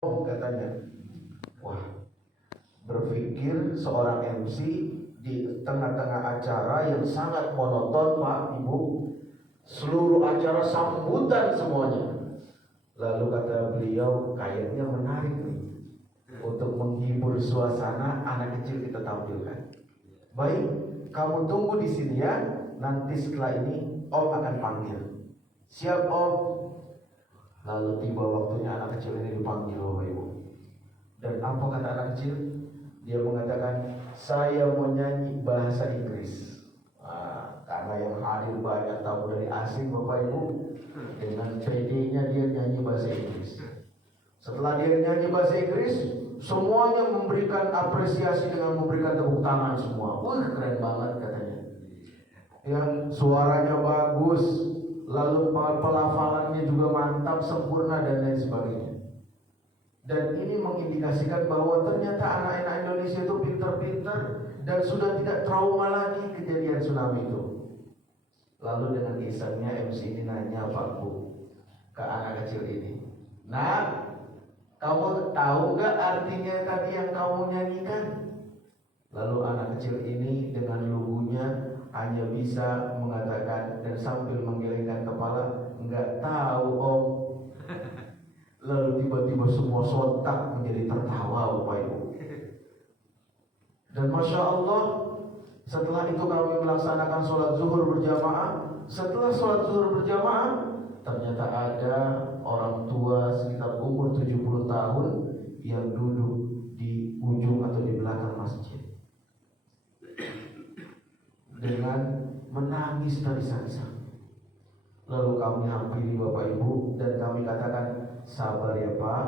katanya. Wah, berpikir seorang MC di tengah-tengah acara yang sangat monoton, Pak, Ibu. Seluruh acara sambutan semuanya. Lalu kata beliau, kayaknya menarik nih. Untuk menghibur suasana, anak kecil kita tampilkan. Baik, kamu tunggu di sini ya. Nanti setelah ini Om akan panggil. Siap Om. Lalu tiba waktunya anak kecil ini dipanggil, Bapak Ibu. Dan apa kata anak kecil? Dia mengatakan, saya mau nyanyi bahasa Inggris. Karena yang hadir banyak tamu dari asing, Bapak Ibu. Dengan PD-nya dia nyanyi bahasa Inggris. Setelah dia nyanyi bahasa Inggris, semuanya memberikan apresiasi dengan memberikan tepuk tangan semua. Wah, keren banget katanya. Yang suaranya bagus, lalu pelafalannya juga mantap, sempurna dan lain sebagainya. Dan ini mengindikasikan bahwa ternyata anak-anak Indonesia itu pintar-pintar dan sudah tidak trauma lagi kejadian tsunami itu. Lalu dengan lisannya MC ini nanya Pak Bu ke anak kecil ini, "Nak, kamu tahu gak artinya tadi yang kamu nyanyikan?" Lalu anak kecil ini dengan lugunya hanya bisa mengatakan dan sambil menggelengkan kepala, "Enggak tahu Om." Lalu tiba-tiba semua sontak menjadi tertawa, Bapak Ibu. Dan Masya Allah, setelah itu kami melaksanakan sholat zuhur berjamaah. Setelah sholat zuhur berjamaah, ternyata ada orang tua sekitar umur 70 tahun yang duduk di ujung atau di belakang masjid dengan menangis terisak-isak. Lalu kami hampiri Bapak Ibu dan kami katakan, sabar ya Pak,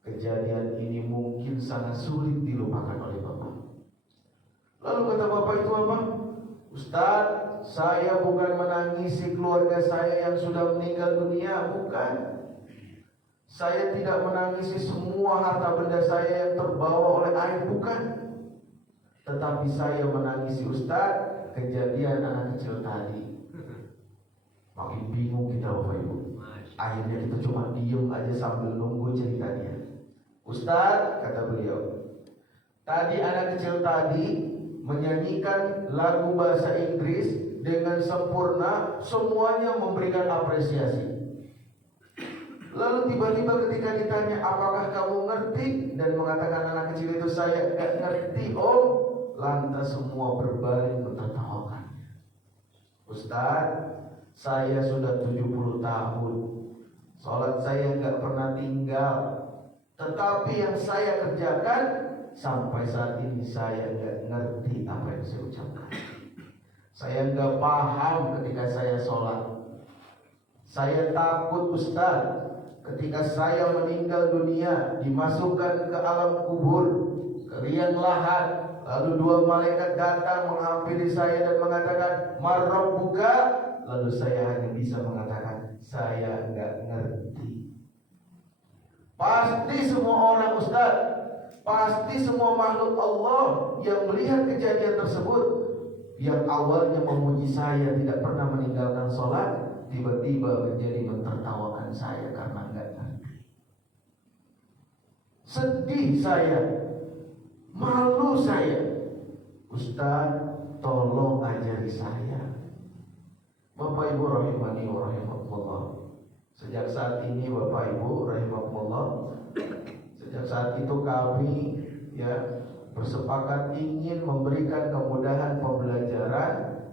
kejadian ini mungkin sangat sulit dilupakan oleh Bapak. Lalu kata Bapak itu apa? Ustaz, saya bukan menangisi keluarga saya yang sudah meninggal dunia, bukan. Saya tidak menangisi semua harta benda saya yang terbawa oleh air, bukan. Tetapi saya menangisi Ustaz, kejadian anak kecil tadi. Makin bingung kita Bapak Ibu. Akhirnya kita cuma diem aja sambil nunggu ceritanya. Ustaz, kata beliau, tadi anak kecil tadi menyanyikan lagu bahasa Inggris dengan sempurna, semuanya memberikan apresiasi. Lalu tiba-tiba ketika ditanya, apakah kamu ngerti? Dan mengatakan anak kecil itu, saya gak ngerti Om. Lantas semua berbaring mentertawakannya. Ustaz, saya sudah 70 tahun, sholat saya gak pernah tinggal. Tetapi yang saya kerjakan, sampai saat ini saya gak ngerti apa yang saya ucapkan. Saya gak paham ketika saya sholat. Saya takut Ustaz, ketika saya meninggal dunia, dimasukkan ke alam kubur, ke liang lahat, lalu dua malaikat datang menghampiri saya dan mengatakan, "Man rabbuka?" Lalu saya hanya bisa mengatakan, saya nggak ngerti. Pasti semua orang Ustaz, pasti semua makhluk Allah yang melihat kejadian tersebut, yang awalnya memuji saya tidak pernah meninggalkan sholat, tiba-tiba menjadi mentertawakan saya karena nggak ngerti. Sedih saya, malu saya. Ustaz, tolong ajari saya. Bapak Ibu rahimani wa rahimakumullah. Sejak saat ini Bapak Ibu rahimakumullah, sejak saat itu kami bersepakat ingin memberikan kemudahan pembelajaran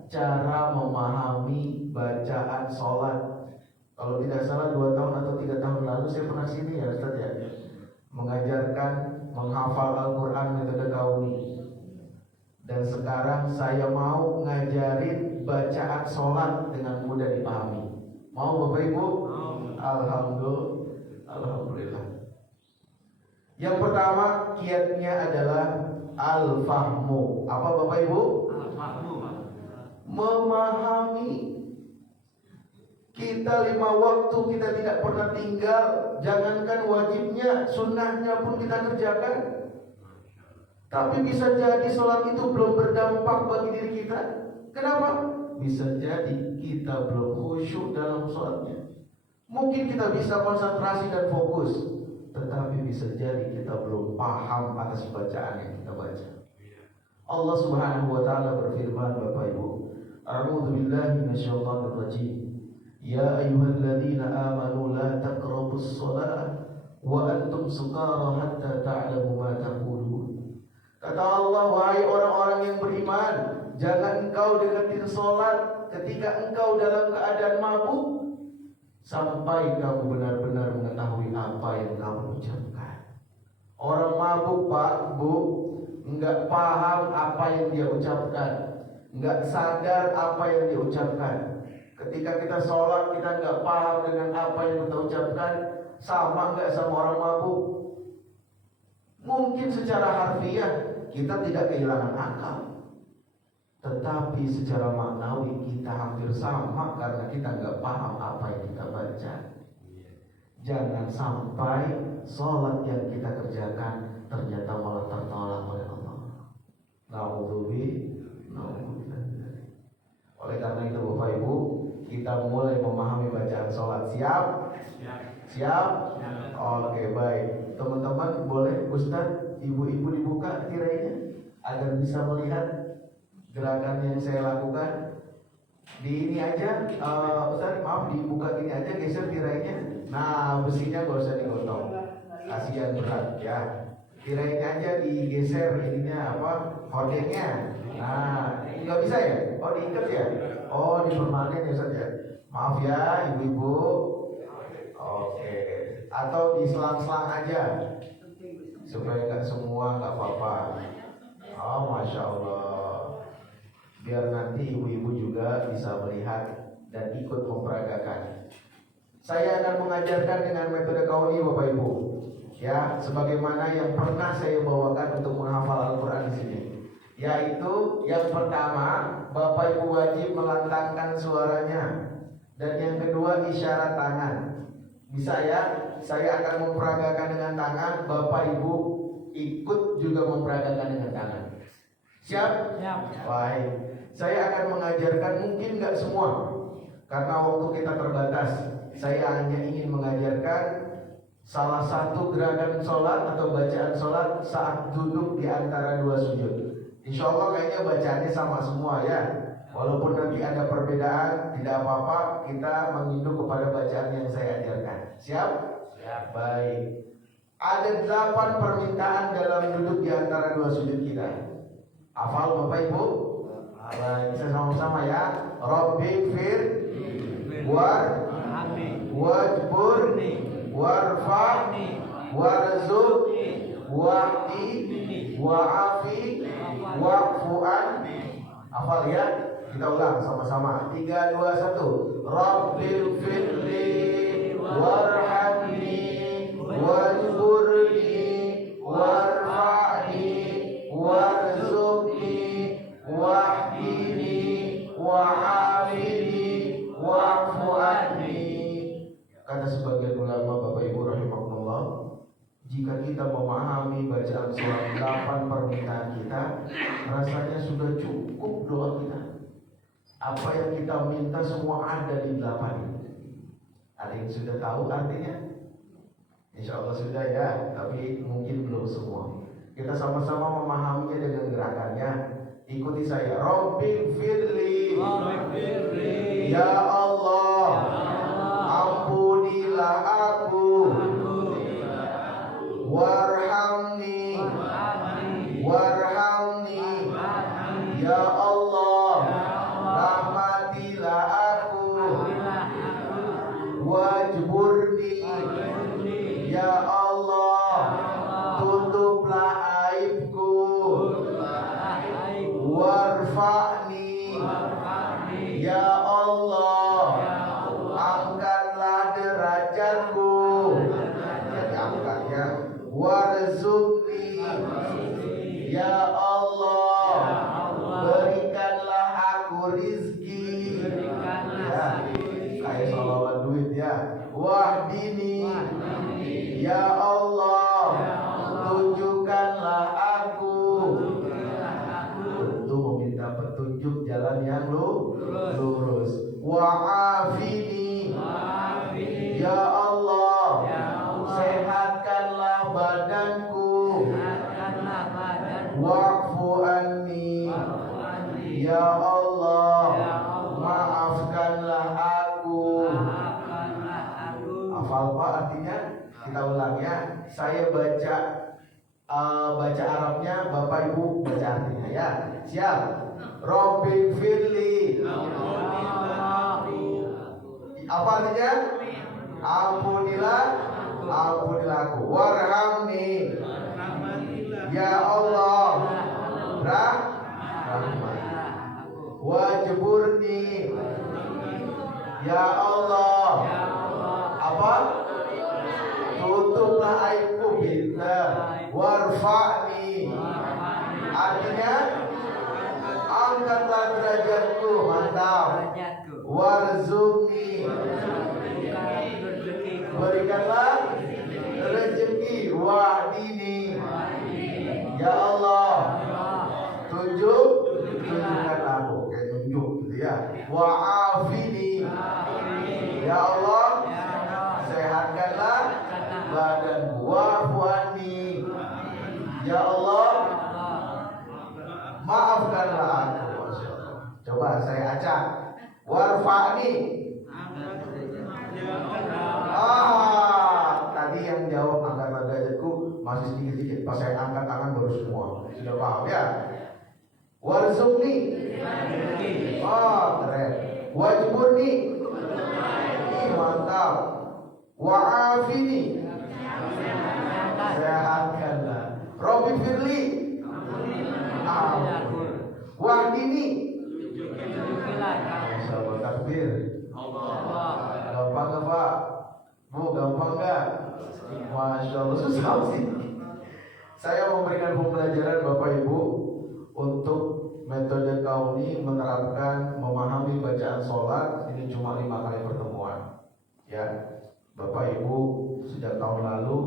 cara memahami bacaan sholat. Kalau tidak salah 2 tahun atau 3 tahun lalu saya pernah sini ya Ustaz ya, mengajarkan menghafal Al-Quran metode kauni. Dan sekarang saya mau ngajarin bacaan sholat dengan mudah dipahami. Mau Bapak Ibu? Alhamdulillah. Yang pertama kiatnya adalah al-fahmu. Apa Bapak Ibu? Al-fahmu. Memahami. Kita 5 waktu kita tidak pernah tinggal. Jangankan wajibnya, sunnahnya pun kita kerjakan. Tapi bisa jadi sholat itu belum berdampak bagi diri kita. Kenapa? Bisa jadi kita belum khusyuk dalam sholatnya. Mungkin kita bisa konsentrasi dan fokus, tetapi bisa bisa jadi kita belum paham atas bacaan yang kita baca. Allah Subhanahu wa taala berfirman, Bapak Ibu, A'udzu billahi minasyaitonir rajim. Ya ayyuhalladzina amanu la taqrabus shalah wa antum sukara hatta ta'lamu ma taqulun. Kata Allah, wahai orang-orang yang beriman, jangan engkau deketin salat ketika engkau dalam keadaan mabuk sampai kamu benar-benar mengetahui apa yang kamu ucapkan. Orang mabuk, Pak, Bu, enggak paham apa yang dia ucapkan, enggak sadar apa yang dia ucapkan. Ketika kita sholat, kita enggak paham dengan apa yang kita ucapkan, sama enggak sama orang mabuk? Mungkin secara harfiah kita tidak kehilangan akal, tetapi secara maknawi kita hampir sama karena kita enggak paham apa yang kita baca. Jangan sampai sholat yang kita kerjakan ternyata malah tertolak oleh Allah. Na'udzubillah. Oleh karena itu Bapak Ibu, kita mulai memahami bacaan sholat. Siap? Siap? Oke, baik. Teman-teman boleh Ustaz, ibu-ibu dibuka tirainya agar bisa melihat gerakan yang saya lakukan. Di ini aja, Ustaz, maaf, dibuka gini aja, geser tirainya. Nah, besinya gak usah digotong, kasihan berat ya. Tirainya aja digeser, ininya apa, hordengnya. Nah, nggak bisa ya? Oh, diikat ya? Oh, dipermanen ya Ustaz ya? Maaf ya ibu-ibu. Oke. Atau diselang-selang aja supaya nggak semua, nggak apa-apa. Oh, Masya Allah. Biar nanti ibu-ibu juga bisa melihat dan ikut memperagakan. Saya akan mengajarkan dengan metode kauni Bapak Ibu, ya, sebagaimana yang pernah saya bawakan untuk menghafal Al-Quran di sini. Yaitu yang pertama, Bapak Ibu wajib melantangkan suaranya, dan yang kedua isyarat tangan. Bisa ya? Saya akan memperagakan dengan tangan, Bapak Ibu ikut juga memperagakan dengan tangan. Siap? Siap. Baik. Saya akan mengajarkan, mungkin nggak semua, karena waktu kita terbatas. Saya hanya ingin mengajarkan salah satu gerakan sholat atau bacaan sholat saat duduk di antara dua sujud. Insya Allah kayaknya bacaannya sama semua ya. Walaupun nanti ada perbedaan, tidak apa-apa, kita menginduk kepada bacaan yang saya ajarkan. Siap? Siap. Baik. Ada 8 permintaan dalam duduk di antara dua sujud kita. Hafal Bapak Ibu? Baik, bisa sama-sama ya. Rabbi fir wajbur warfa'ni warzuqni wa'di wa'afi wa'fu'an. Hafal ya? Kita ulang sama-sama. 3, 2, 1. Rabbil firli warhamni wajburni warfa'ni warzuqni wahdini wa'afini wa'fu'anni. Kata sebagian ulama Bapak Ibu rahimahullah, jika kita memahami bacaan surat 8 permintaan kita, rasanya sudah cukup doa kita. Apa yang kita minta semua ada di 8 ini. Ada yang sudah tahu artinya? Insya Allah sudah ya, tapi mungkin belum semua. Kita sama-sama memahaminya dengan gerakannya. Ikuti saya. Rabbi firli, ya Allah, ampunilah aku, warhamni, ya Allah, rahmatilah aku, wajburni, ya Allah, tutuplah aibku, warfa'ni, ya Allah, angkatlah derajatku, jadi angkatnya, warzuqni, ya Allah, berikanlah aku rizki, ya, kayak salawat duit ya, wahdini, ya Allah, tunjukkanlah aku, tentu meminta petunjuk jalan yang lurus, wa'afini, ya Allah, sehatkanlah badanku. Wa'fu anni. Ya Allah, maafkanlah aku. Hafal Pak artinya? Kita ulang ya. Saya baca Arabnya, Bapak Ibu baca artinya ya. Siap. Rabbi firli. Apa artinya? Ampunilah aku. Warhamni. Ya Allah, rahmat. Wajburni. Ya Allah, apa? Tutuplah aibku, pintar. Warfa'ni, artinya angkatlah derajatku, mantap. Warzuqni, berikanlah rezeki. Wahdini, ya Allah, tunjukkan aku, kayak tunjuk gitu ya. Wa'afini, ya Allah, sehatkanlah badanku. Wa'fu anni, ya Allah, maafkanlah aku. Coba saya acak. Warfa'ni. Tadi yang jawab angkat derajatku masih sedikit-sedikit. Pas saya angkat tangan baru semua. Sudah paham ya? Warzuqni. Keren. Wajburni. Mantap. Wa'afini. Sehatkanlah. Rabbi firli. Wahdini. Sahabat takbir. Gampang gak Pak? Bu, gampang gak? Masya Allah, susah sih. Saya memberikan pembelajaran Bapak Ibu untuk metode kauni menerapkan memahami bacaan sholat. Ini cuma 5 kali pertemuan ya. Bapak Ibu sejak tahun lalu,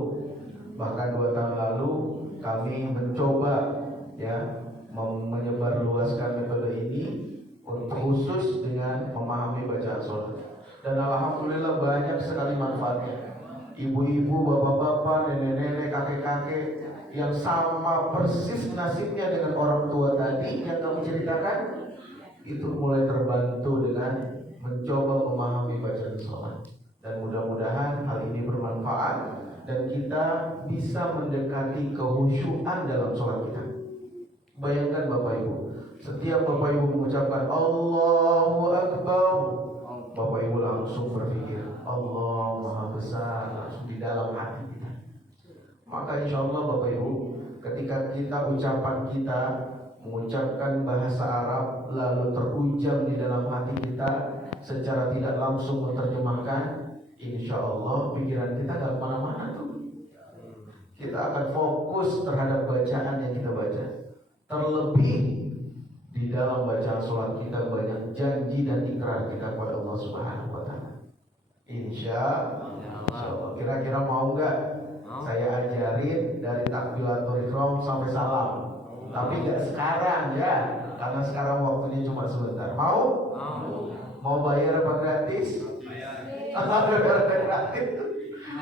bahkan 2 tahun lalu kami mencoba ya menyebarluaskan metode ini untuk khusus dengan memahami bacaan sholat. Dan alhamdulillah banyak sekali manfaatnya. Ibu-ibu, bapak-bapak, nenek-nenek, kakek-kakek yang sama persis nasibnya dengan orang tua tadi yang kamu ceritakan, itu mulai terbantu dengan mencoba memahami bacaan sholat. Dan mudah-mudahan hal ini bermanfaat dan kita bisa mendekati kehusyuan dalam sholat kita. Bayangkan Bapak Ibu, setiap Bapak Ibu mengucapkan Allahu Akbar, Bapak Ibu langsung berpikir Allah Maha Besar, langsung di dalam hati kita. Maka insya Allah Bapak Ibu, ketika ucapan kita mengucapkan bahasa Arab lalu terucap di dalam hati kita secara tidak langsung menerjemahkan, insya Allah pikiran kita gak kemana-mana tuh. Kita akan fokus terhadap bacaan yang kita baca. Terlebih di dalam bacaan sholat kita banyak janji dan ikrar kita kepada Allah Subhanahu wa Ta'ala. Insya Allah. Kira-kira mau nggak saya ajarin dari takbiratul ihram sampai salam? Tapi nggak sekarang ya, karena sekarang waktunya cuma sebentar. Mau? Mau bayar apa gratis? Bayar gratis.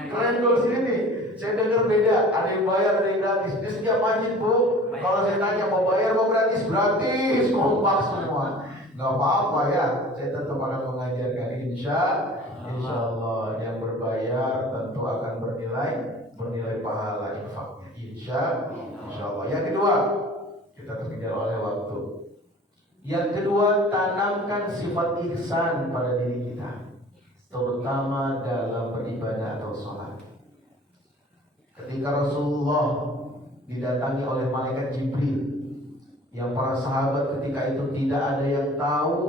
Keren kalau sini nih. Saya dengar beda, ada yang bayar, ada yang gratis. Di setiap masjid Bu, kalau saya tanya mau bayar mau gratis, gratis, kompak semua. Gak apa-apa ya, saya tetap akan mengajarkan insya Allah yang berbayar tentu akan bernilai pahala infaknya. Insya Allah. Yang kedua, kita terkejar oleh waktu. Yang kedua, tanamkan sifat ihsan pada diri kita, terutama dalam beribadah atau sholat. Ketika Rasulullah didatangi oleh malaikat Jibril, yang para sahabat ketika itu tidak ada yang tahu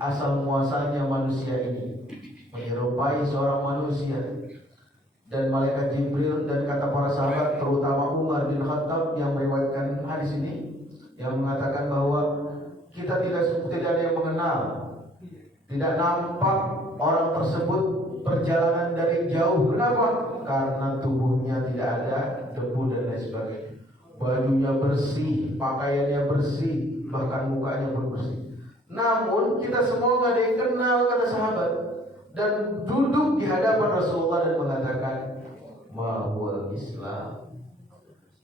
asal muasalnya manusia ini, menyerupai seorang manusia. Dan malaikat Jibril dan kata para sahabat, terutama Umar bin Khattab yang meriwayatkan hadis ini, yang mengatakan bahwa kita tidak ada yang mengenal, tidak nampak orang tersebut perjalanan dari jauh. Kenapa? Karena tubuhnya tidak ada debu dan lain sebagainya. Bajunya bersih, pakaiannya bersih, bahkan mukanya pun bersih. Namun kita semua gak ada yang kenal, kata sahabat. Dan duduk di hadapan Rasulullah dan mengatakan, ma huwal Islam,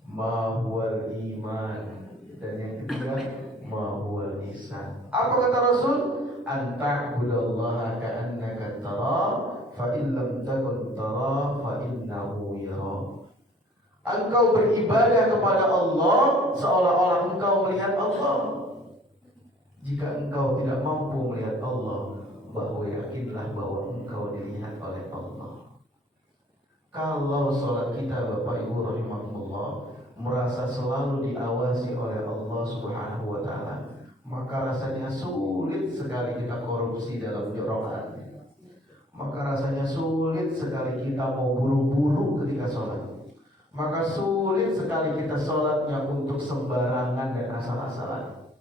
ma huwal iman, dan yang ketiga ma huwal ihsan. Apa kata Rasul? An ta'budallaha ka'annaka tara, fa in lam takun tara fa innahu yara. Engkau beribadah kepada Allah seolah-olah engkau melihat Allah. Jika engkau tidak mampu melihat Allah, bahwa yakinlah bahwa engkau dilihat oleh Allah. Kalau sholat kita Bapak Ibu rahimahullah merasa selalu diawasi oleh Allah Subhanahu wa ta'ala, maka rasanya sulit sekali kita korupsi dalam rakaat. Maka rasanya sulit sekali kita mau buru-buru ketika sholat. Maka sulit sekali kita sholatnya untuk sembarangan dan asal-asalan.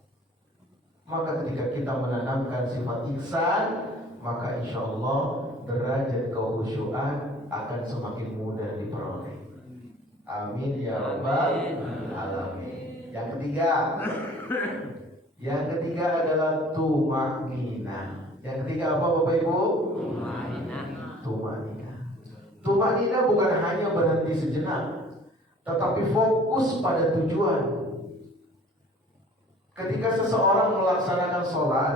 Maka ketika kita menanamkan sifat ihsan, maka insya Allah derajat kehusyuan akan semakin mudah diperoleh. Amin ya rabbal alamin. Yang ketiga adalah tumaknina. Yang ketiga apa Bapak Ibu? Tumaknina. Tumaknina bukan hanya berhenti sejenak, tetapi fokus pada tujuan. Ketika seseorang melaksanakan sholat,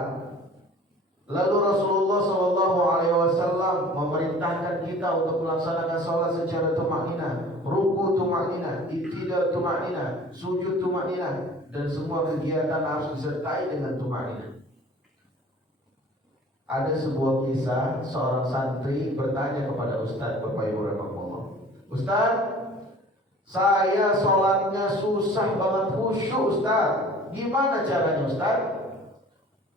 lalu Rasulullah SAW memerintahkan kita untuk melaksanakan sholat secara tumaknina, ruku tumaknina, iktidal tumaknina, sujud tumaknina, dan semua kegiatan harus disertai dengan tumaknina. Ada sebuah kisah, seorang santri bertanya kepada Ustadz Bapak Ibu rahimahullah, Ustadz, saya sholatnya susah banget khusyuk Ustadz, gimana caranya Ustaz?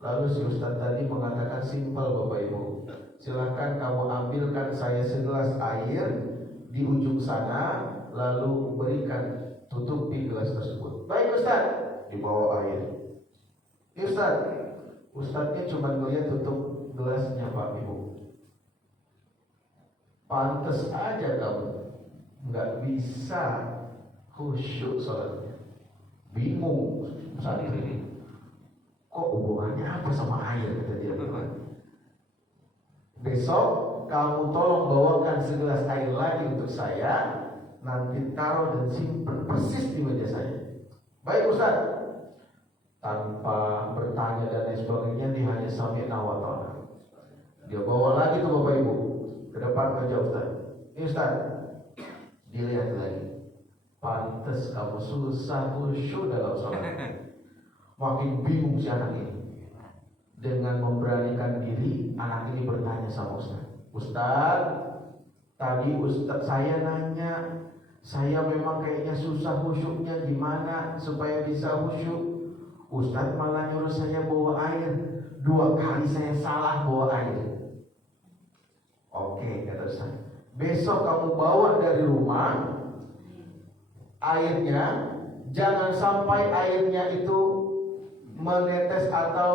Lalu si Ustaz tadi mengatakan simpel Bapak Ibu, silahkan kamu ambilkan saya segelas air di ujung sana, lalu berikan, tutupi gelas tersebut. Baik Ustaz, dibawa air. Ustaznya cuma ngeliat tutup gelasnya Pak Ibu. Pantes aja kamu nggak bisa khusyuk sholatnya. Bingung saat ini, kok hubungannya apa sama air, kata dia. Besok kamu tolong bawakan segelas air lagi untuk saya, nanti taruh dan simpan persis di meja saya. Baik Ustaz. Tanpa bertanya dan lain sebagainya, dia hanya sami'na wa ta'na. Dia bawa lagi tuh Bapak Ibu ke depan meja Ustaz. Ini Ustaz, dilihat lagi. Pantes kamu susah khusyuk dalam sholat. Makin bingung si anak ini. Dengan memberanikan diri, anak ini bertanya sama Ustaz. Ustaz, tadi Ustaz saya nanya, saya memang kayaknya susah khusyuknya, gimana supaya bisa khusyuk? Ustaz malah nyuruh saya bawa air. 2 kali saya salah bawa air. Oke, kata Ustaz, besok kamu bawa dari rumah airnya, jangan sampai airnya itu menetes atau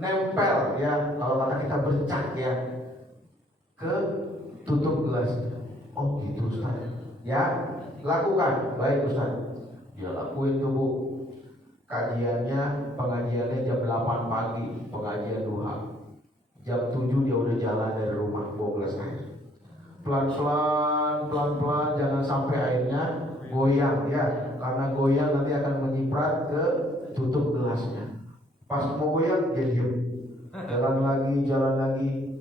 nempel ya, kalau kata kita bercak ya, ke tutup gelas. Oh gitu Ustaz. Ya, lakukan. Baik Ustaz. Dia lakuin tuh Bu. Pengajiannya jam 8 pagi, pengajian duha. Jam 7 dia udah jalan dari rumah bawa gelas air. Pelan-pelan, jangan sampai airnya goyang ya, karena goyang nanti akan menyiprat ke tutup gelasnya. Pas mau goyang dia diam, jalan lagi,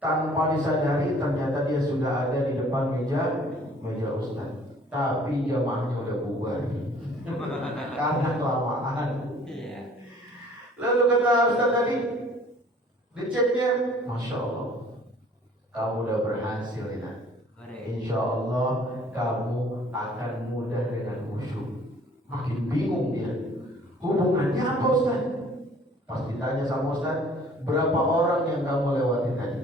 tanpa disadari ternyata dia sudah ada di depan meja Ustaz. Tapi jamaahnya udah bubar karena kelamaan. Lalu kata Ustaz tadi, diceknya, Masya Allah, kamu udah berhasil ya. Insya Allah kamu akan mudah dengan khusyuk. Makin bingung dia, hubungannya apa Ustaz? Pas ditanya sama Ustaz, berapa orang yang kamu lewati tadi?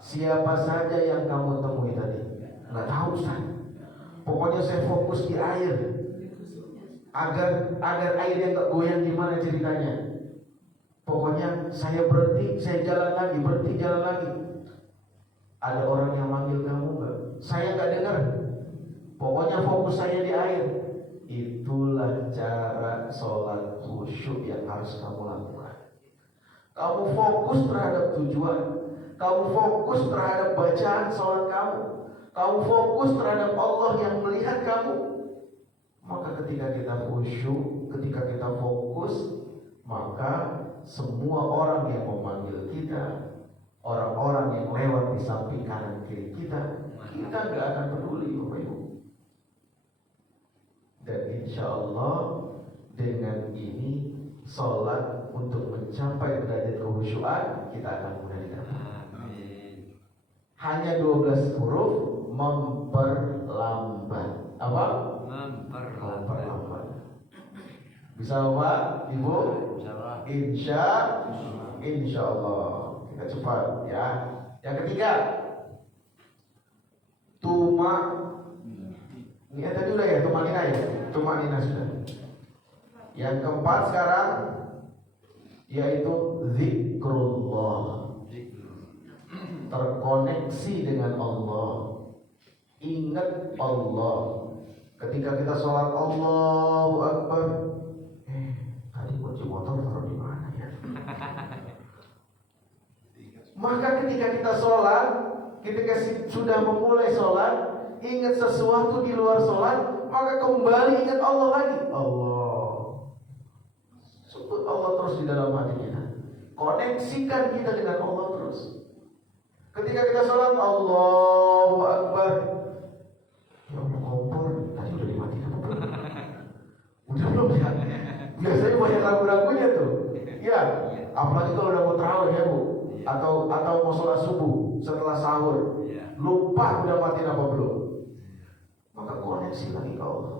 Siapa saja yang kamu temui tadi? Nggak tahu Ustaz. Pokoknya saya fokus di air, agar airnya nggak goyang. Gimana ceritanya? Pokoknya saya berhenti, saya jalan lagi, berhenti, jalan lagi. Ada orang yang manggil kamu nggak? Saya nggak dengar. Pokoknya fokus saya di air. Itulah cara sholat khusyuk yang harus kamu lakukan. Kamu fokus terhadap tujuan, kamu fokus terhadap bacaan sholat kamu, kamu fokus terhadap Allah yang melihat kamu, maka ketika kita khusyuk, ketika kita fokus, maka semua orang yang memanggil kita, orang-orang yang lewat di samping kanan kiri kita gak akan peduli, Bapak Ibu. Dan insya Allah dengan ini sholat untuk mencapai derajat kekhusyuan kita akan mudah didapat. Hanya 12 huruf memperlambat. Apa? Memperlambat. Bisa Bapak, Ibu? Insya Allah. Kita cepat ya. Yang ketiga, ini tadi udah ya, tumanina sudah. Yang keempat sekarang yaitu zikrullah. Terkoneksi dengan Allah. Ingat Allah. Ketika kita sholat Allahu Akbar, tadi kunci motor taruh di mana ya? Maka ketika kita sholat, ketika sudah memulai sholat, ingat sesuatu di luar sholat, maka kembali ingat Allah lagi. Allah, sebut Allah terus di dalam hati kita. Koneksikan kita dengan Allah terus. Ketika kita sholat Allahu Akbar, ya Allah, kompor tadi udah dimatiin apa belum? Udah belum ya? Biasanya banyak lagu-lagunya tuh. Ya, apalagi kalau udah mau tarawih ya Bu, atau mau sholat subuh setelah sahur, lupa udah matiin apa belum? Maka koneksi lagi ke Allah.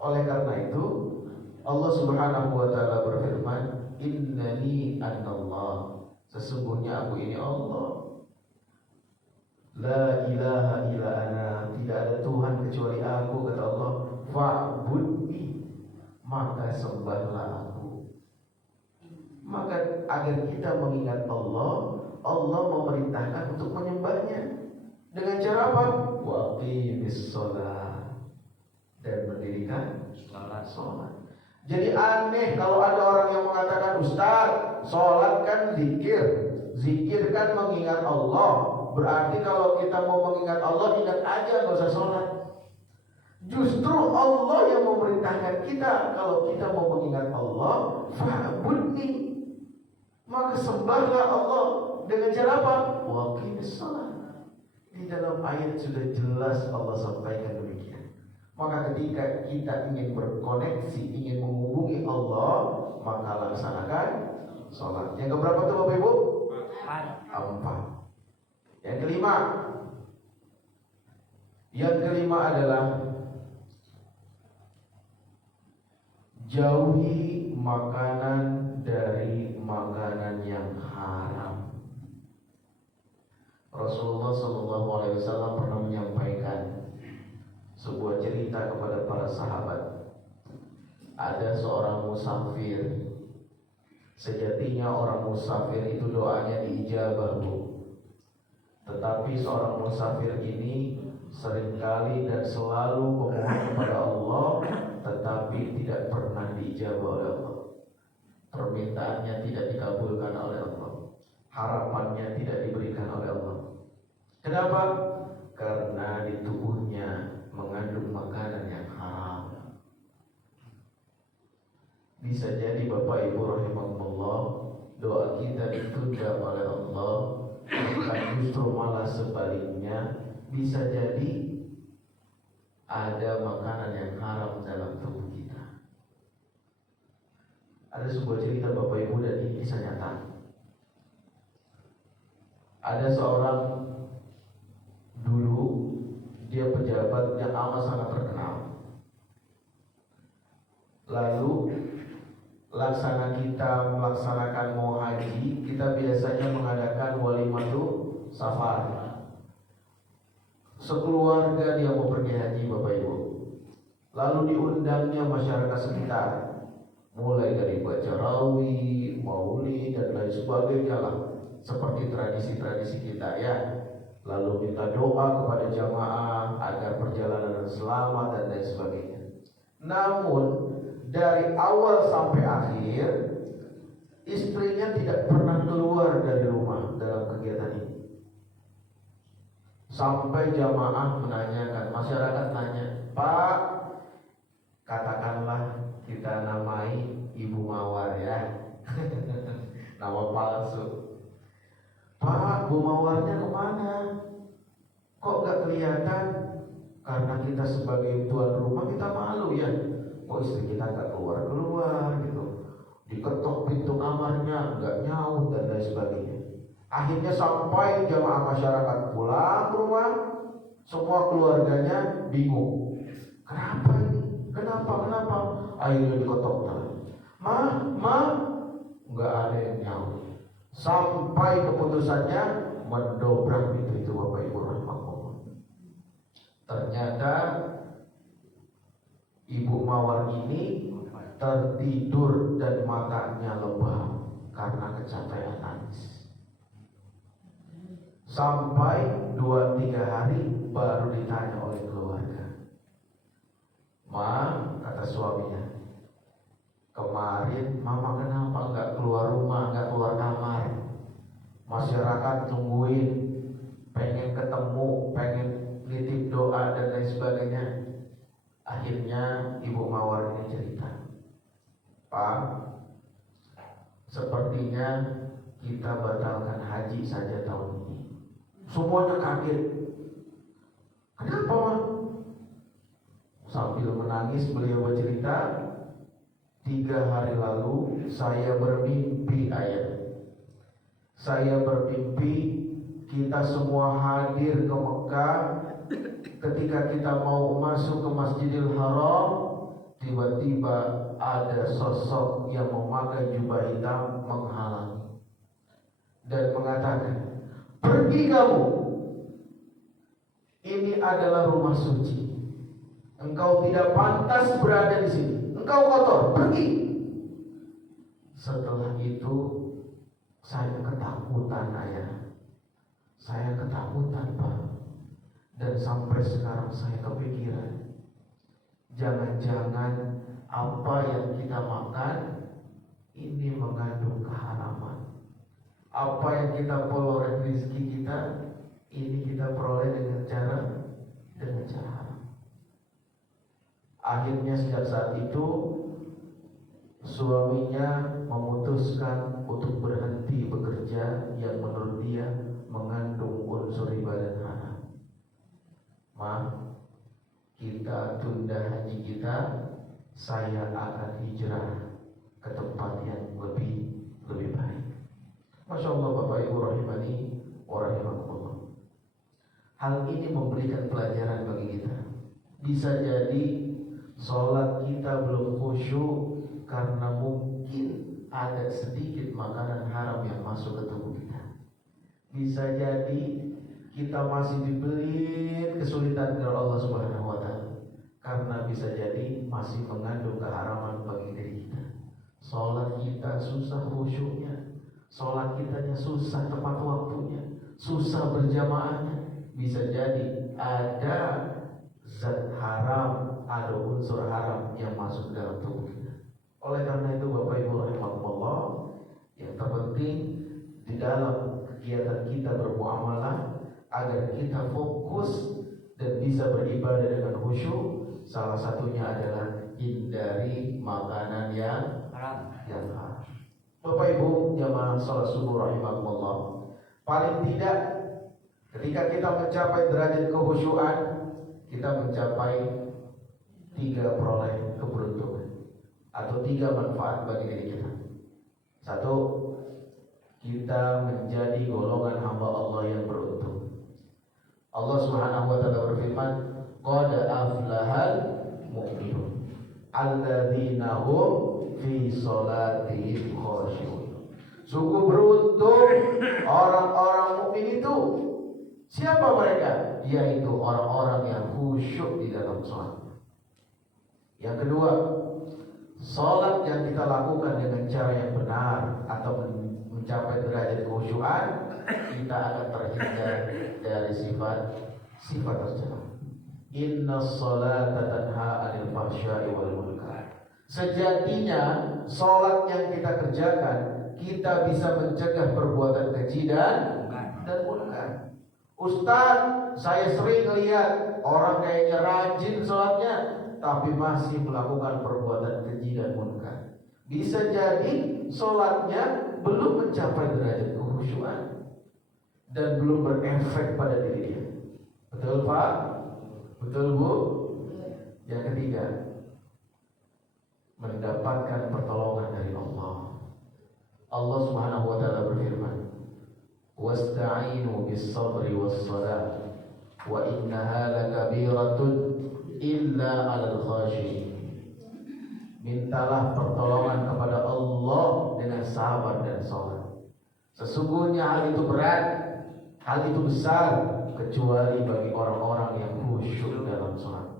Oleh karena itu Allah Subhanahu wa Ta'ala berfirman, innani anallah, sesungguhnya aku ini Allah. La ilaha illa ana, tidak ada Tuhan kecuali aku, kata Allah. Fa'budni, maka sembahlah aku. Maka agar kita mengingat Allah, Allah memerintahkan untuk menyembahnya. Dengan cara apa? Waqimis sholat, dan mendirikan sholat. Jadi aneh kalau ada orang yang mengatakan, Ustaz, sholat kan zikir kan mengingat Allah. Berarti kalau kita mau mengingat Allah, ingat aja, gak usah sholat. Justru Allah yang memerintahkan kita, kalau kita mau mengingat Allah, fa'budni, maka sembahlah Allah. Dengan cara apa? Waqimis sholat. Di dalam ayat sudah jelas Allah sampaikan demikian. Maka ketika kita ingin berkoneksi, ingin menghubungi Allah, maka laksanakan sholat. Yang keberapa tuh Bapak Ibu? 4. Yang kelima adalah jauhi makanan dari makanan yang haram. Rasulullah SAW pernah menyampaikan sebuah cerita kepada para sahabat. Ada seorang musafir. Sejatinya orang musafir itu doanya diijabah, Bu. Tetapi seorang musafir ini seringkali dan selalu memohon kepada Allah, tetapi tidak pernah diijabah oleh Allah. Permintaannya tidak dikabulkan oleh Allah. Harapannya tidak diberikan oleh Allah. Kenapa? Karena di tubuhnya mengandung makanan yang haram. Bisa jadi Bapak Ibu rahimahullah, doa kita ditunda oleh Allah, bukan justru malah sebaliknya. Bisa jadi ada makanan yang haram dalam tubuh kita. Ada sebuah cerita Bapak Ibu, dan ini kisah nyata. Ada seorang dulu, dia pejabat yang amat sangat terkenal. Lalu laksana kita melaksanakan mau haji, kita biasanya mengadakan walimatu safar. Sekeluarga dia mau pergi haji Bapak Ibu. Lalu diundangnya masyarakat sekitar, mulai dari baca rawi, maulid dan lain sebagainya lah, seperti tradisi-tradisi kita ya. Lalu minta doa kepada jamaah agar perjalanan selamat dan lain sebagainya. Namun dari awal sampai akhir, istrinya tidak pernah keluar dari rumah dalam kegiatan ini. Sampai jamaah menanyakan, masyarakat nanya, Pak, katakanlah kita namai Ibu Mawar ya. Nama palsu. Pak, Bu Mawarnya kemana? Kok gak kelihatan? Karena kita sebagai tuan rumah kita malu ya. Kok istri kita gak keluar gitu. Diketok pintu kamarnya, gak nyaut dan lain sebagainya. Akhirnya sampai jamaah masyarakat pulang ke rumah, semua keluarganya bingung. Kenapa ini? Kenapa? Akhirnya diketok lagi. Ma, nggak ada yang nyaut. Sampai keputusannya mendobrak pintu itu, Bapak Ibu rahimahullah. Ternyata Ibu Mawar ini tertidur dan matanya lebam karena kecapean nangis. Sampai 2-3 hari baru ditanya oleh keluarga. Ma, kata suaminya, kemarin mama kenapa nggak keluar rumah, nggak keluar kamar? Masyarakat tungguin, pengen ketemu, pengen nitip doa dan lain sebagainya. Akhirnya Ibu Mawar ini cerita, Pak, sepertinya kita batalkan haji saja tahun ini. Semuanya kaget. Kenapa, Ma? Sambil menangis beliau bercerita, 3 hari lalu saya bermimpi ayat. Saya bermimpi kita semua hadir ke Mekah. Ketika kita mau masuk ke Masjidil Haram, tiba-tiba ada sosok yang memakai jubah hitam menghalangi dan mengatakan, pergi kamu. Ini adalah rumah suci. Engkau tidak pantas berada di sini. Engkau kotor, pergi. Setelah itu saya ketakutan, ayah. Saya ketakutan, Pak. Dan sampai sekarang saya kepikiran, jangan-jangan apa yang kita makan ini mengandung keharaman. Apa yang kita peroleh rezeki kita ini kita peroleh dengan cara haram. Akhirnya sejak saat itu suaminya memutuskan untuk berhenti bekerja yang menurut dia mengandung unsur riba dan haram. Ma, kita tunda haji kita, saya akan hijrah ke tempat yang lebih baik. Masya Allah, Bapak Ibu rahimani wa rahimakumullah. Hal ini memberikan pelajaran bagi kita. Bisa jadi sholat kita belum khusyuk karena mungkin ada sedikit makanan haram yang masuk ke tubuh kita. Bisa jadi kita masih diberi kesulitan dari Allah Subhanahu wa Ta'ala karena bisa jadi masih mengandung keharaman bagi diri kita. Sholat kita susah khusyuknya, sholat kitanya susah tepat waktunya, susah berjamaahnya. Bisa jadi ada zat haram, ada unsur haram yang masuk dalam tubuh kita. Oleh karena itu Bapak Ibu rahimahullah, yang terpenting di dalam kegiatan kita bermuamalah agar kita fokus dan bisa beribadah dengan khusyuk, salah satunya adalah hindari makanan yang haram. Bapak Ibu jamaah salat subuh rahimahullah, paling tidak ketika kita mencapai derajat kekhusyuan, kita mencapai 3 peroleh keberuntungan atau 3 manfaat bagi diri kita. 1, kita menjadi golongan hamba Allah yang beruntung. Allah Subhanahu wa Ta'ala berfirman, qad aflahal mu'minun alladzina hum fi sholatihim khashi'un. Sungguh beruntung orang-orang mukmin itu. Siapa mereka? Yaitu orang-orang yang khusyuk di dalam sholat. Yang kedua, sholat yang kita lakukan dengan cara yang benar atau mencapai derajat khusyuan, kita akan terhindar dari sifat tercela. Inna sholata tanha 'anil fahsya'i wal munkar. Sejatinya sholat yang kita kerjakan, kita bisa mencegah perbuatan keji dan munkar. Ustaz, saya sering lihat orang kayaknya rajin sholatnya, tapi masih melakukan perbuatan keji dan munkar. Bisa jadi sholatnya belum mencapai derajat kekhusyuan dan belum berefek pada diri dia. Betul Pak? Betul Bu? Yang ketiga, mendapatkan pertolongan dari Allah. Allah Subhanahu wa taala berfirman, "Wasta'inu bis-sabri was-salah wa innaha lakabiratun illa 'alal khashiyin." Mintalah pertolongan kepada Allah dengan sabar dan salat. Sesungguhnya hal itu berat, hal itu besar, kecuali bagi orang-orang yang khusyuk dalam salat.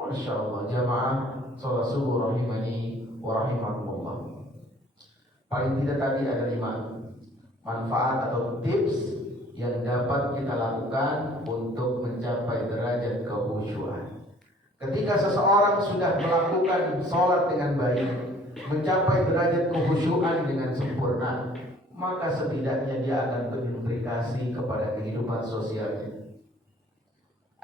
Masya Allah, jamaah salat subuh rahimani wa rahimakumullah. Paling tidak tadi ada 5 manfaat atau tips yang dapat kita lakukan untuk mencapai derajat kekhusyuan. Ketika seseorang sudah melakukan sholat dengan baik, mencapai derajat kekhusyuan dengan sempurna, maka setidaknya dia akan berimplikasi kepada kehidupan sosialnya.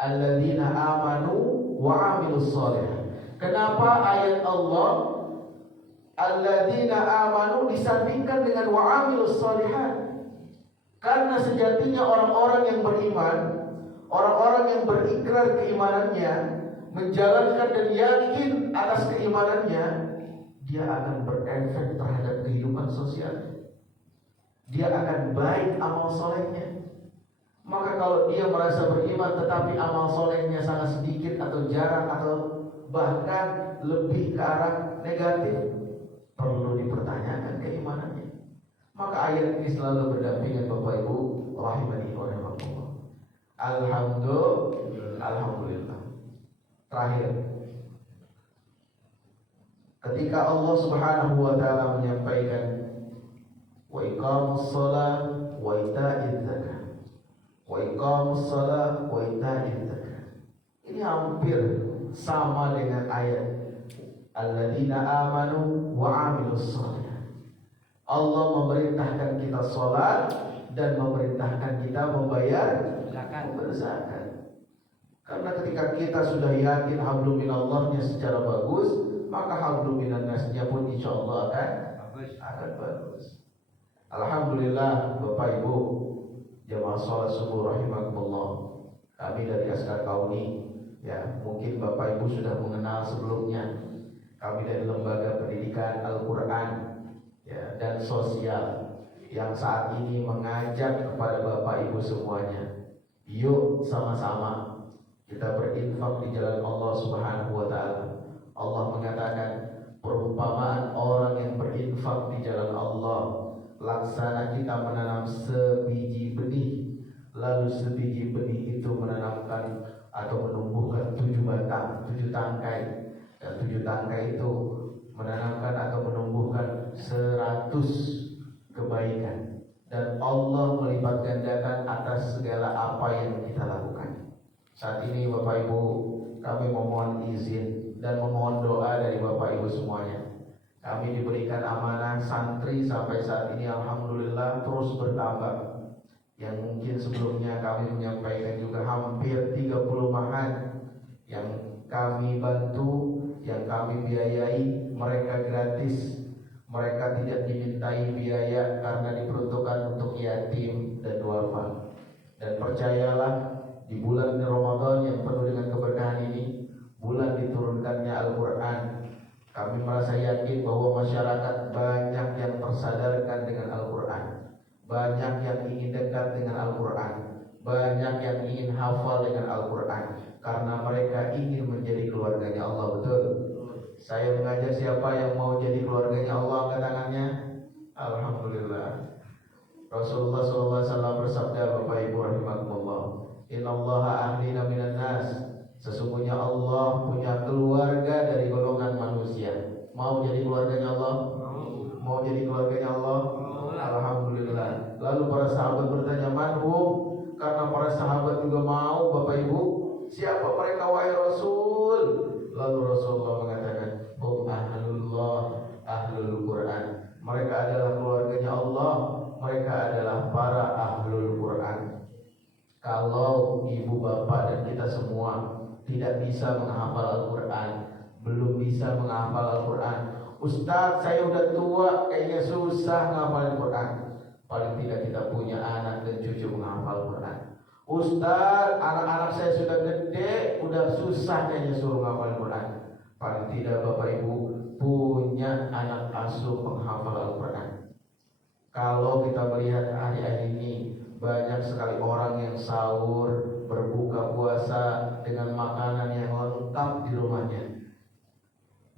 Alladzina amanu wa amilus sholihat. Kenapa ayat Allah alladzina amanu disandingkan dengan wa amilus sholihat? Karena sejatinya orang-orang yang beriman, orang-orang yang berikrar keimanannya, menjalankan dan yakin atas keimanannya, dia akan berefek terhadap kehidupan sosialnya. Dia akan baik amal solehnya. Maka kalau dia merasa beriman tetapi amal solehnya sangat sedikit atau jarang atau bahkan lebih ke arah negatif, perlu dipertanyakan keimanannya. Maka ayat ini selalu berdampingan Bapak Ibu rahimani wa rahimakumullah. Alhamdulillah. Terakhir, ketika Allah Subhanahu wa taala menyampaikan wa iqamus shalah wa ita'iz zakah, wa iqamus shalah wa ita'iz zakah, ini hampir sama dengan ayat alladzina amanu wa amilus sholihat. Allah memerintahkan kita sholat dan memerintahkan kita membayar zakat. Karena ketika kita sudah yakin hablum minallahnya secara bagus, maka hablum minannasnya pun insya Allah akan bagus. Alhamdulillah Bapak Ibu jamaah sholat subuh rahimakumullah, kami dari Askar Kauni, ya mungkin Bapak Ibu sudah mengenal sebelumnya, kami dari Lembaga Pendidikan Al-Quran, ya, dan Sosial yang saat ini mengajak kepada Bapak Ibu semuanya, yuk sama-sama kita berinfak di jalan Allah Subhanahu wa taala. Allah mengatakan, perumpamaan orang yang berinfak di jalan Allah laksana kita menanam sebiji benih, lalu sebiji benih itu menanamkan atau menumbuhkan 7 batang, 7 tangkai, dan 7 tangkai itu menanamkan atau menumbuhkan 100 kebaikan, dan Allah melipat gandakan atas segala apa yang kita lakukan. Saat ini Bapak Ibu, kami memohon izin dan memohon doa dari Bapak Ibu semuanya. Kami diberikan amanah santri sampai saat ini alhamdulillah terus bertambah. Yang mungkin sebelumnya kami menyampaikan juga hampir 30 mahat yang kami bantu, yang kami biayai, mereka gratis. Mereka tidak dimintai biaya karena diperuntukkan untuk yatim dan duafa. Dan percayalah, di bulan Ramadan yang penuh dengan keberkahan ini, bulan diturunkannya Al-Quran, kami merasa yakin bahwa masyarakat banyak yang tersadarkan dengan Al-Quran, banyak yang ingin dekat dengan Al-Quran, banyak yang ingin hafal dengan Al-Quran, karena mereka ingin menjadi keluarganya Allah. Betul? Saya mengajak siapa yang mau jadi keluarganya Allah, angkat tangannya. Alhamdulillah. Rasulullah SAW bersabda, Bapak Ibu rahimakumullah, innallaha ahlina minan nas, sesungguhnya Allah punya keluarga dari golongan manusia. Mau jadi keluarganya Allah? Mau jadi keluarganya Allah? Alhamdulillah. Lalu para sahabat bertanya, manhum? Karena para sahabat juga mau, Bapak Ibu, siapa mereka wahai Rasul? Lalu Rasulullah mengatakan, hum ahlullah, ahlul Quran. Mereka adalah keluarganya Allah, mereka adalah para ahlul Quran. ibu bapak dan kita semua tidak bisa menghafal Al-Quran, belum bisa menghafal Al-Quran. Ustadz, saya udah tua, kayaknya susah menghafal Al-Quran. Paling tidak kita punya anak dan cucu menghafal Al-Quran. Ustadz, anak-anak saya sudah gede, udah susah kayaknya suruh menghafal Al-Quran. Paling tidak Bapak Ibu punya anak asuh menghafal Al-Quran. Kalau kita melihat hari-hari ini, banyak sekali orang yang sahur, berbuka puasa dengan makanan yang lengkap di rumahnya.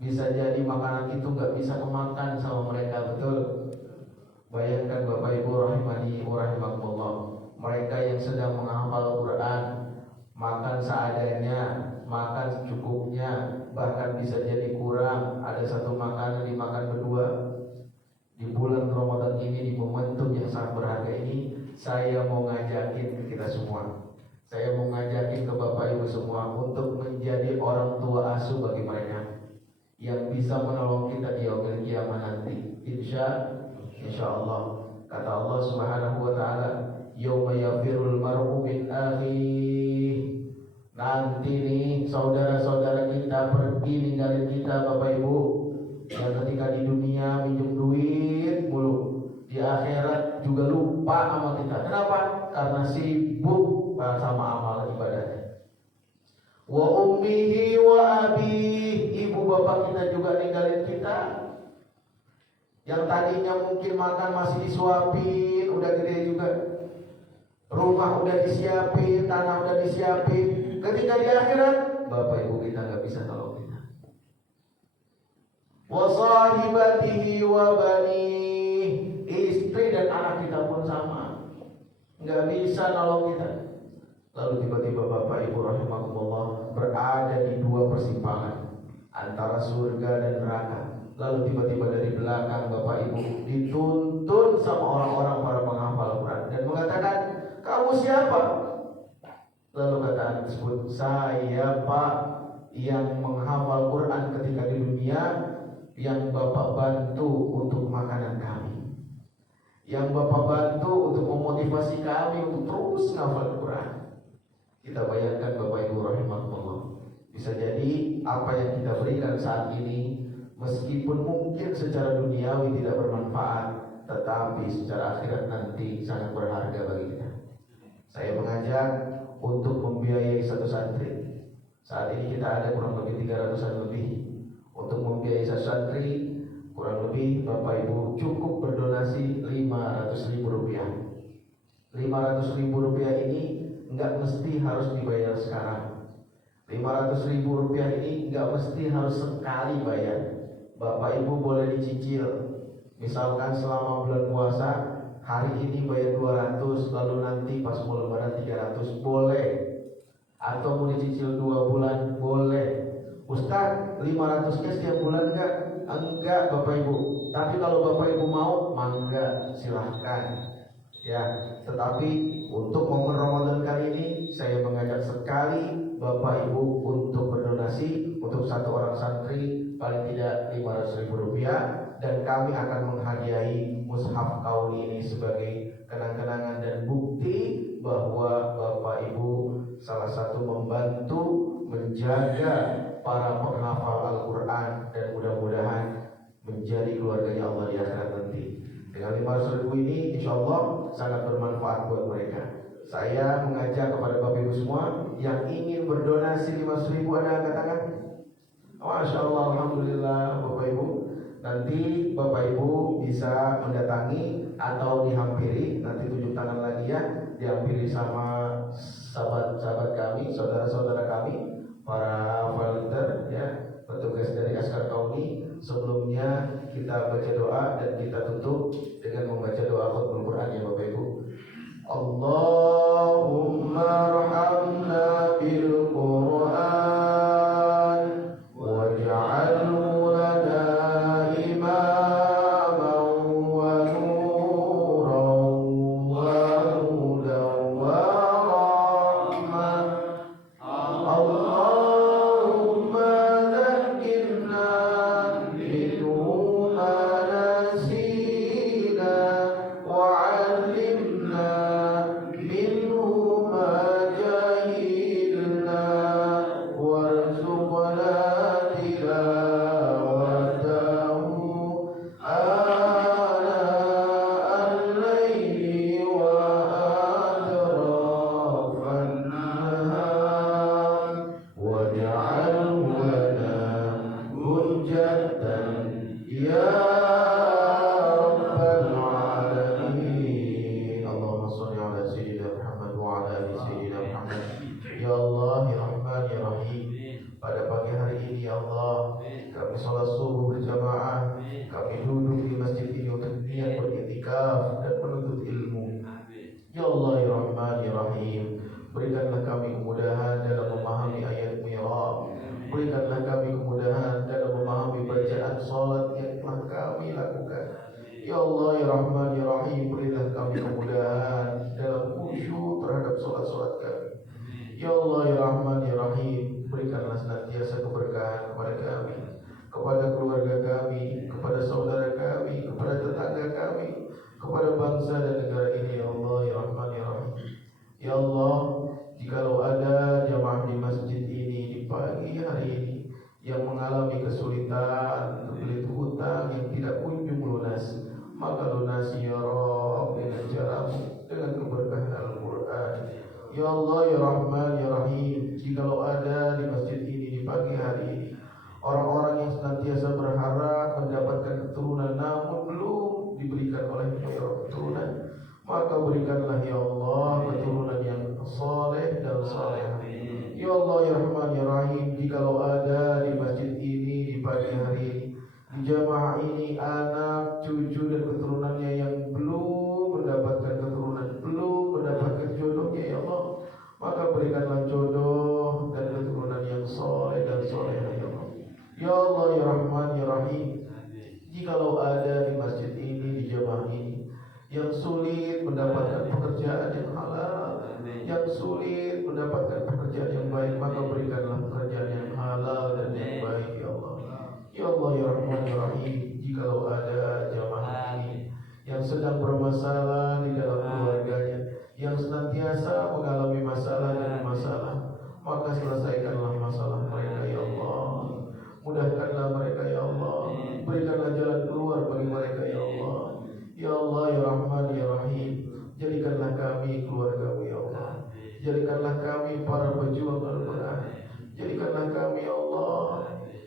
Bisa jadi makanan itu gak bisa kemakan sama mereka, betul? Bayangkan Bapak Ibu rahimani wa rahimakumullah, mereka yang sedang menghafal Al-Quran, makan seadanya, makan secukupnya, bahkan bisa jadi kurang. Ada satu makanan dimakan berdua. Di bulan Ramadan ini, di momentum yang sangat berharga ini, saya mau ngajakin ke kita semua, saya mau ngajakin ke Bapak Ibu semua untuk menjadi orang tua asuh bagi mereka yang bisa menolong kita di yaumil qiyamah nanti. Insya Allah. Kata Allah Subhanahu wa taala, yauma yafirul mar'u min akhihi. Nanti nih saudara-saudara kita pergi ninggalin kita Bapak Ibu, yang ketika di dunia minjem duit mulu, di akhirat juga lupa sama kita. Kenapa? Karena sibuk sama amal ibadahnya. Wa ummihi wa abihi, ibu bapak kita juga ninggalin kita. Yang tadinya mungkin makan masih disuapin, udah gede juga, rumah udah disiapin, tanah udah disiapin. Ketika di akhirat, bapak ibu kita gak bisa tolong kita. Wa sahibatihi wa bani, istri dan anak kita pun sama, gak bisa nolong kita. Lalu tiba-tiba Bapak Ibu rahimakumullah berada di dua persimpangan antara surga dan neraka. Lalu tiba-tiba dari belakang Bapak Ibu dituntun sama orang-orang para penghafal Al-Quran dan mengatakan, kamu siapa? Lalu kata anak tersebut, saya Pak yang menghafal Quran ketika di dunia, yang Bapak bantu untuk makanan kami, yang Bapak bantu untuk memotivasi kami untuk terus menghafal Quran. Kita bayangkan Bapak Ibu rahimahullah, bisa jadi apa yang kita berikan saat ini meskipun mungkin secara duniawi tidak bermanfaat, tetapi secara akhirat nanti sangat berharga bagi kita. Saya mengajak untuk membiayai satu santri. Saat ini kita ada kurang lebih 300-an lebih. Untuk membiayai satu santri kurang lebih Bapak Ibu cukup berdonasi 500.000 rupiah. 500.000 rupiah ini enggak mesti harus dibayar sekarang. 500.000 rupiah ini enggak mesti harus sekali bayar. Bapak Ibu boleh dicicil. Misalkan selama bulan puasa, hari ini bayar 200, lalu nanti pas mau lebaran 300, boleh. Atau mau dicicil 2 bulan, boleh. Ustaz, 500-nya setiap bulan enggak? Enggak Bapak Ibu. Tapi kalau Bapak Ibu mau, mangga, silahkan. Ya, tetapi untuk momen Ramadan kali ini saya mengajak sekali Bapak Ibu untuk berdonasi untuk satu orang santri paling tidak 500.000 rupiah, dan kami akan menghadiahi mushaf kauni ini sebagai kenang-kenangan dan bukti bahwa Bapak Ibu salah satu membantu menjaga para penghafal Al-Quran dan mudah-mudahan menjadi keluarganya Allah di akhirat nanti. Dengan 500.000 ini insya Allah sangat bermanfaat buat mereka. Saya mengajak kepada Bapak Ibu semua yang ingin berdonasi 500.000, ada angkat tangan? Masya Allah, Alhamdulillah Bapak Ibu. Nanti Bapak Ibu bisa mendatangi atau dihampiri, nanti tunjuk tangan lagi ya, dihampiri sama sahabat-sahabat kami, saudara-saudara kami, para volunteer ya, petugas dari Askar Kauni. Sebelumnya kita baca doa dan kita tutup dengan membaca doa khutbah Quran ya Bapak Ibu. Allahumma arhamna bil Quran waj'alhu lana imaman wa nuran wa hudan wa rahmah. Allahumma dhakkirna minhu ma nasina wa 'allimna minhu ma pada pagi hari ini ya Allah. Kami sholat subuh berjamaah, kami duduk di masjid ini untuk niat beriktikaf dan menuntut ilmu. Ya Allah ya Rahman ya Rahim, berikanlah kami kemudahan dalam memahami ayat-Mu ya Allah. Berikanlah kami kemudahan dalam memahami bacaan sholat yang telah kami lakukan. Ya Allah ya Rahman ya Rahim, berilah kami kemudahan dalam khusyuk terhadap sholat-sholat kami. Ya Allah ya Rahman ya Rahim, berikanlah senantiasa keberkahan kepada kami, kepada keluarga kami, kepada saudara kami, kepada tetangga kami, kepada bangsa dan negara ini. Ya Allah ya Rahman ya Rahim. Ya Allah, jikalau ada jamaah di masjid ini di pagi hari ini yang mengalami kesulitan, terbelit hutang yang tidak kunjung lunas, maka lunasi ya Rabb dengan caramu, dengan keberkahan Al-Quran. Ya Allah ya Rahman ya Rahim, jikalau ada di masjid ini di pagi hari ini orang-orang yang senantiasa berharap mendapatkan keturunan namun belum diberikan oleh ya Rabb keturunan, maka berikanlah ya Allah keturunan yang saleh dan saleh. Ya Allah ya Rahman ya Rahim, jikalau ada di masjid ini di pagi hari ini, di jamaah ini anak, cucu dan keturunannya yang belum mendapatkan keturunan, belum mendapatkan jodohnya ya Allah, maka berikanlah jodoh dan keturunan yang soleh dan soleh ya Allah. Ya Allah ya Rahman ya Rahim, jikalau ada di masjid ini, di jamaah ini yang sulit mendapatkan pekerjaan yang halal, yang sulit mendapatkan pekerjaan yang baik, maka berikanlah pekerjaan yang halal dan yang baik ya Allah. Ya Allah ya Rahman ya Rahim, jikalau ada jamaah ini yang sedang bermasalah di dalam keluarganya, yang senantiasa mengalami masalah dan masalah, maka selesaikanlah masalah mereka ya Allah. Mudahkanlah mereka ya Allah, berikanlah jalan keluar bagi mereka ya Allah. Ya Allah ya Rahman ya Rahim, jadikanlah kami keluarga-Mu ya Allah, jadikanlah kami para pejuang Al-Quran, jadikanlah kami ya Allah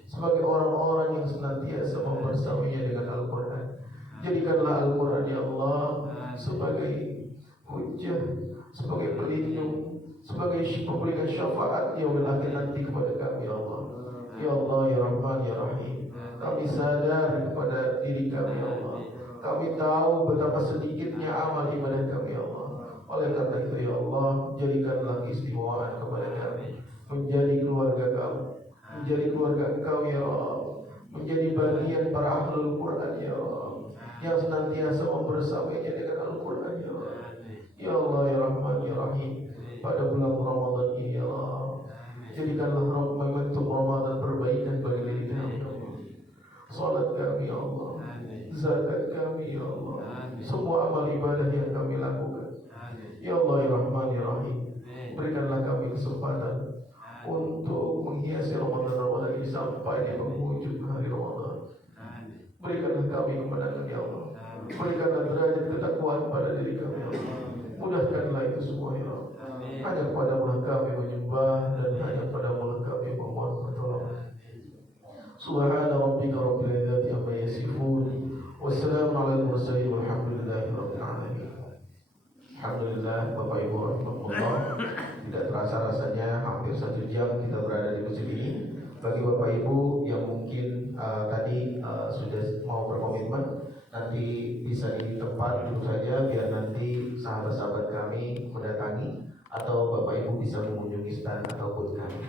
sebagai orang-orang yang senantiasa mempersaminya dengan Al-Quran. Jadikanlah Al-Quran ya Allah sebagai hujjah, sebagai pelindung, sebagai pemberikan syafaat yaumil akhir nanti kepada kami ya Allah. Ya Allah ya Rahman ya Rahim, kami sadar kepada diri kami ya Allah, kami tahu betapa sedikitnya amal ibadah kami ya Allah. Oleh karena itu ya Allah, jadikanlah keistimewaan kepada kami menjadi keluarga Kamu, menjadi keluarga Engkau ya Allah, menjadi bagian para ahlul Quran ya Allah, yang senantiasa membersamainya dengan Al-Quran ya Allah. Ya Allah ya Rahman ya Rahim, pada bulan Ramadan ini ya Allah, jadikanlah momentum Ramadan perbaikan bagi diri kami. Salat kami ya Allah, zakat kami ya Allah, semua amal ibadah yang kami lakukan. Ya Allah ya Rahman ya Rahim, berikanlah kami kesempatan untuk menghiasi Ramadan ini sampai di penghujung hari Ramadan. Berikanlah kami kemenangan ya Allah, berikanlah derajat ketakwaan pada diri kami ya Allah. Mudahkanlah itu semua ya Allah. Hanya kepada-Mu kami menyembah dan hanya kepada-Mu kami memohon pertolongan. Subhana rabbika rabbil izzati amma yasifun, wassalamu alal mursalin, walhamdulillahi rabbil alamin. Alhamdulillah Bapak Ibu rahimahullah, tidak terasa rasanya hampir 1 jam kita berada di masjid ini. Bagi Bapak Ibu yang mungkin tadi sudah mau berkomitmen, nanti bisa di tempat duduk saja biar nanti sahabat-sahabat kami mendatangi, atau Bapak Ibu bisa mengunjungi stand ataupun kami.